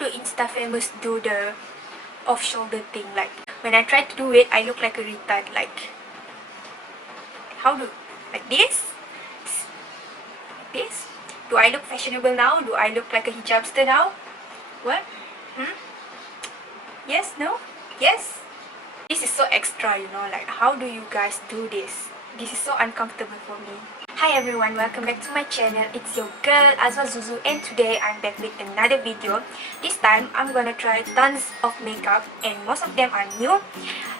do Insta famous do the off shoulder thing? Like when I try to do it, I look like a retard. Like how do, like this? This? Do I look fashionable now? Do I look like a hijabster now? What? Yes? No? Yes? This is so extra, you know, like how do you guys do this? This is so uncomfortable for me. Hi everyone, welcome back to my channel. It's your girl Azwa Zuzu, and today I'm back with another video. This time I'm gonna try tons of makeup, and most of them are new,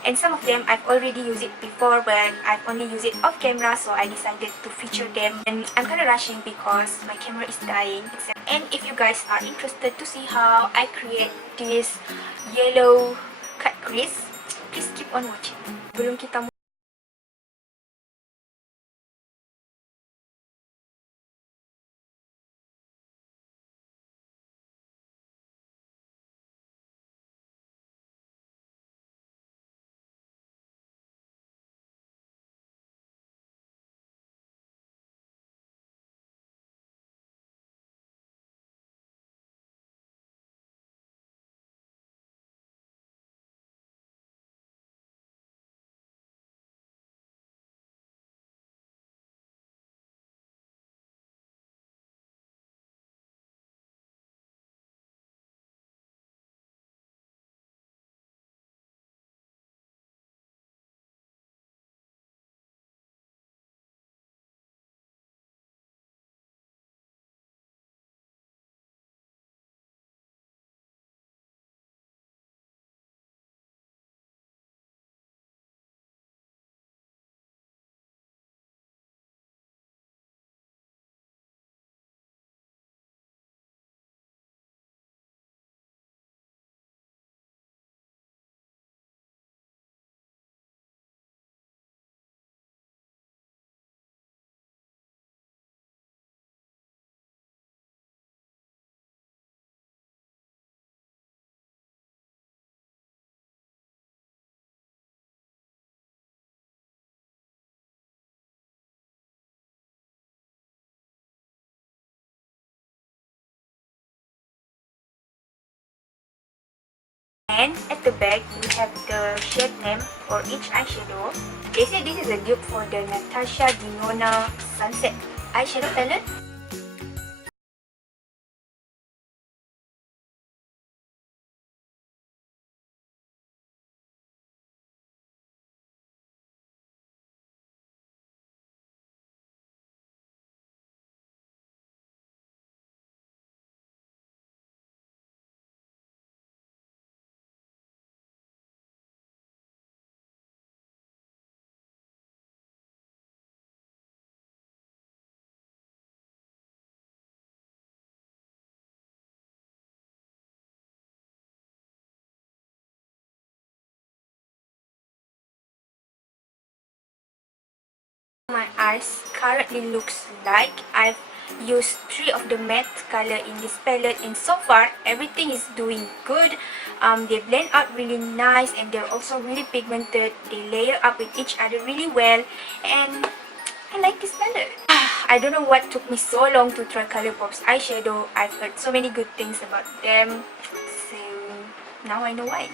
and some of them I've already used it before, but I've only used it off camera, so I decided to feature them. And I'm kind of rushing because my camera is dying. And if you guys are interested to see how I create this yellow cut crease, please keep on watching. Belum kita And at the back, we have the shade name for each eyeshadow. They say this is a dupe for the Natasha Denona Sunset eyeshadow palette. My eyes currently looks like I've used 3 of the matte color in this palette, and so far everything is doing good. They blend out really nice, and they're also really pigmented. They layer up with each other really well, and I like this palette. I don't know what took me so long to try Colourpop's eyeshadow. I've heard so many good things about them, so now I know why.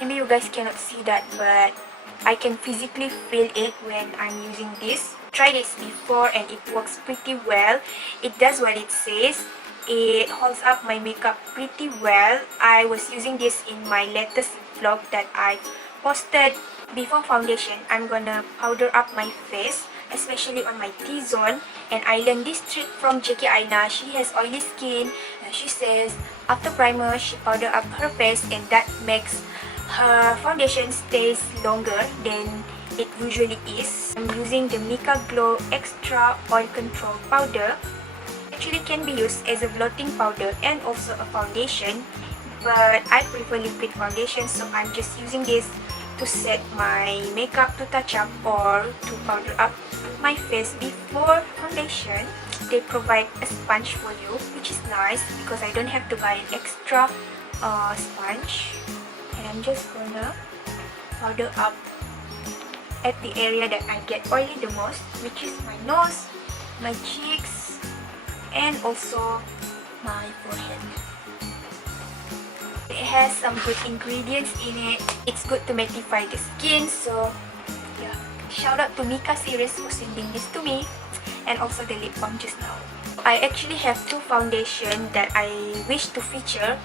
Maybe you guys cannot see that, but I can physically feel it when I'm using this. Tried this before and it works pretty well. It does what it says. It holds up my makeup pretty well. I was using this in my latest vlog that I posted. Before foundation, I'm gonna powder up my face, especially on my T-zone. And I learned this trick from Jackie Aina. She has oily skin. She says after primer, she powder up her face, and that makes her foundation stays longer than it usually is. I'm using the Mika Glow Extra Oil Control Powder. Actually can be used as a blotting powder and also a foundation, but I prefer liquid foundation, so I'm just using this to set my makeup to touch up or to powder up my face before foundation. They provide a sponge for you, which is nice because I don't have to buy an extra sponge. And I'm just gonna powder up at the area that I get oily the most, which is my nose, my cheeks, and also my forehead. It has some good ingredients in it. It's good to mattify the skin, so yeah. Shout out to Mika series for sending this to me, and also the lip balm just now. I actually have two foundations that I wish to feature.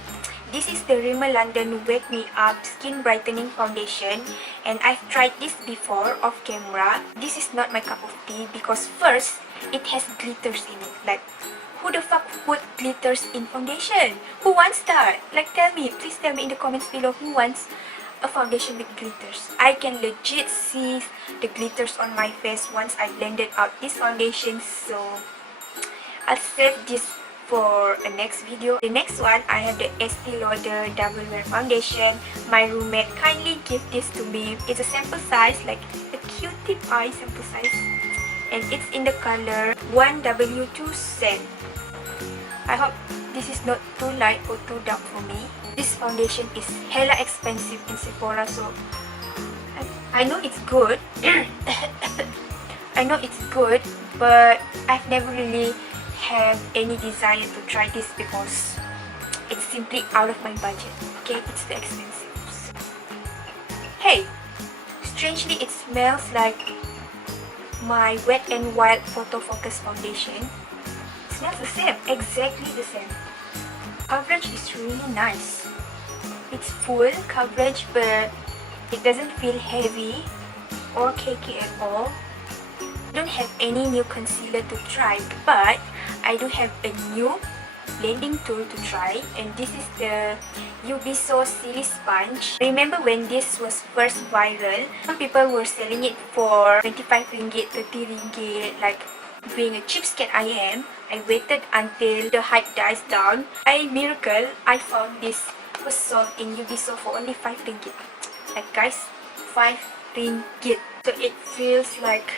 This is the Rimmel London Wake Me Up Skin Brightening Foundation, and I've tried this before off camera. This is not my cup of tea because first, it has glitters in it. Like, who the fuck put glitters in foundation? Who wants that? Like, tell me, please tell me in the comments below who wants a foundation with glitters. I can legit see the glitters on my face once I blended out this foundation, so I'll save this for a next video. The next one, I have the Estee Lauder Double Wear Foundation. My roommate kindly gave this to me. It's a sample size, like a cutie pie sample size, and it's in the color 1W2 Sand. I hope this is not too light or too dark for me. This foundation is hella expensive in Sephora, so I know it's good. I know it's good, but I've never really have any desire to try this because it's simply out of my budget. Okay, it's too expensive. Hey, strangely it smells like my Wet n Wild Photo Focus foundation. It smells the same, exactly the same. Coverage is really nice. It's full coverage, but it doesn't feel heavy or cakey at all. I don't have any new concealer to try, but I do have a new blending tool to try, and this is the Ubiso Silly Sponge. Remember when this was first viral? Some people were selling it for 25 ringgit, 30 ringgit. Like, being a cheapskate I am, I waited until the hype dies down. By miracle, I found this was sold in Ubiso for only 5 ringgit. Like guys, 5 ringgit. So it feels like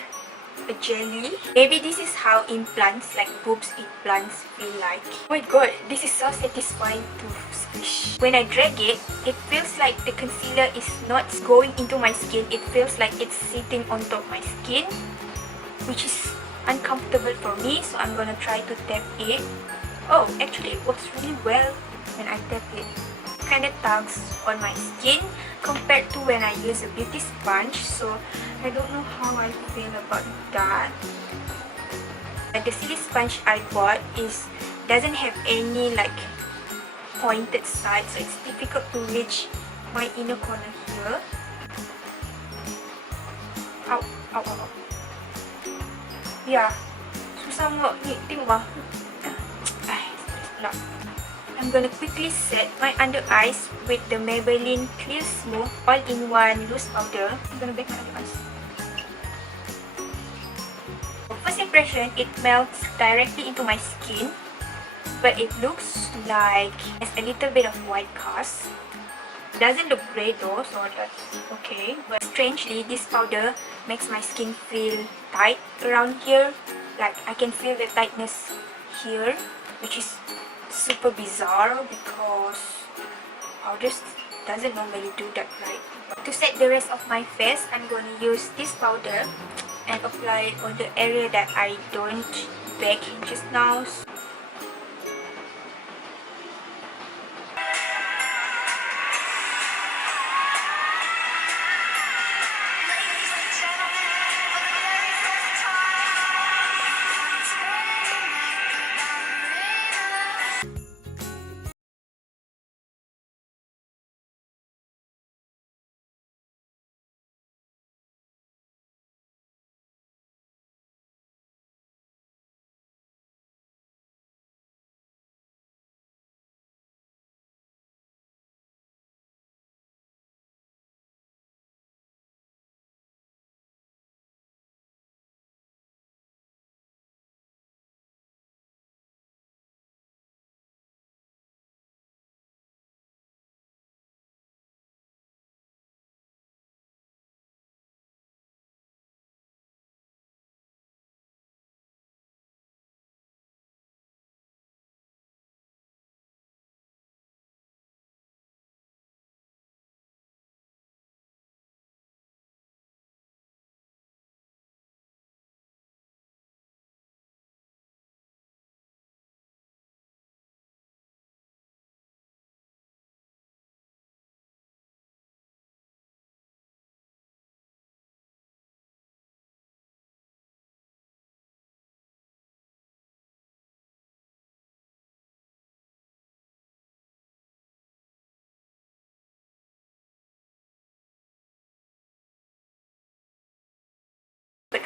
a jelly. Maybe this is how implants, like boobs implants, feel like. Oh my god, this is so satisfying to squish. When I drag it, it feels like the concealer is not going into my skin. It feels like it's sitting on top of my skin, which is uncomfortable for me, so I'm gonna try to tap it. Oh, actually it works really well when I tap it. Kind of tugs on my skin compared to when I use a beauty sponge, so I don't know how I feel about that. The silly sponge I bought doesn't have any like pointed side, so it's difficult to reach my inner corner here. Ow, ow, ow. Yeah, susah mo ni, tengok ba? I'm gonna quickly set my under eyes with the Maybelline Clear Smooth All-in-One Loose Powder. I'm gonna bake my under eyes. First impression, it melts directly into my skin, but it looks like it's a little bit of white cast. Doesn't look grey though, so that's okay. But strangely, this powder makes my skin feel tight around here. Like, I can feel the tightness here, which is super bizarre because powders doesn't normally do that, right? To set the rest of my face, I'm going to use this powder and apply it on the area that I don't bake just now.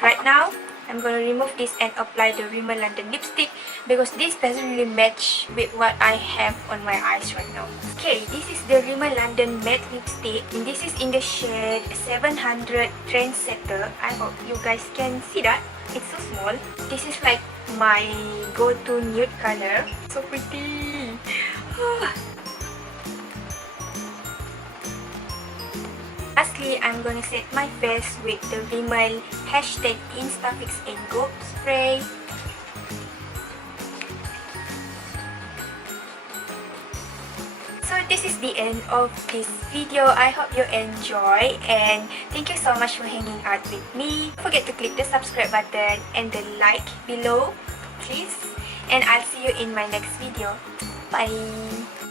Right now, I'm gonna remove this and apply the Rimmel London lipstick because this doesn't really match with what I have on my eyes right now. Okay, this is the Rimmel London matte lipstick and this is in the shade 700 Trendsetter. I hope you guys can see that. It's so small. This is like my go-to nude color. So pretty. Lastly, I'm gonna set my face with the Rimmel #Instafix and Go spray. So this is the end of this video. I hope you enjoy and thank you so much for hanging out with me. Don't forget to click the subscribe button and the like below, please. And I'll see you in my next video. Bye!